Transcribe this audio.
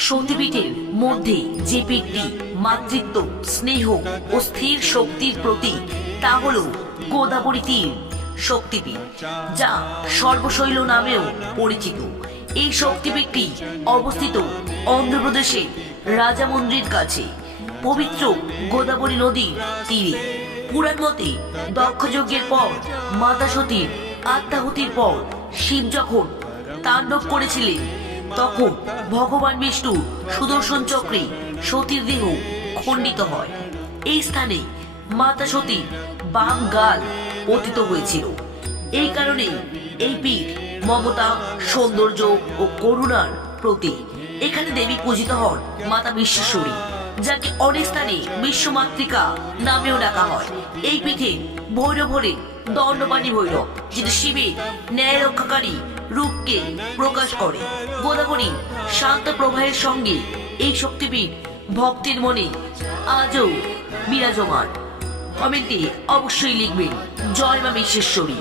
সতীপীঠের মধ্যে যে পীঠটি মাতৃত্ব, স্নেহ ও স্থির শক্তির প্রতীক তা হল গোদাবরী তীর শক্তিপীঠ, যা সর্বশৈল নামেও পরিচিত। এই শক্তিপীঠটি অবস্থিত অন্ধ্রপ্রদেশের রাজামন্দ্রির কাছে, পবিত্র গোদাবরী নদীর তীরে। পুরাণ মতে দক্ষযজ্ঞের পর মাতা সতীর আত্মাহুতির পর শিব যখন তাণ্ডব করেছিলেন, তখন ভগবান বিষ্ণু সুদর্শন চক্রে সতীর দেহ খণ্ডিত হয়। এই স্থানে মাতা সতীর বাম গাল পতিত হয়েছিল। এই কারণে এই পীঠ মমতা, সৌন্দর্য ও করুণার প্রতীক। এখানে দেবী পূজিত হন মাতা বিশ্বেশ্বরী, যাকে অনেক স্থানে বিশ্বমাতৃকা নামেও ডাকা হয়। এই পীঠে ভৈরব হলেন দণ্ডপাণি ভৈরব, যেটা শিবের ন্যায় রক্ষাকারী রূপকে প্রকাশ করে। গোদাবরী শান্ত প্রবাহের সঙ্গে এই শক্তিপীঠ ভক্তের মনে আজও বিরাজমান। কমেন্টে অবশ্যই লিখবেন জয় মা বিশ্বেশ্বরী।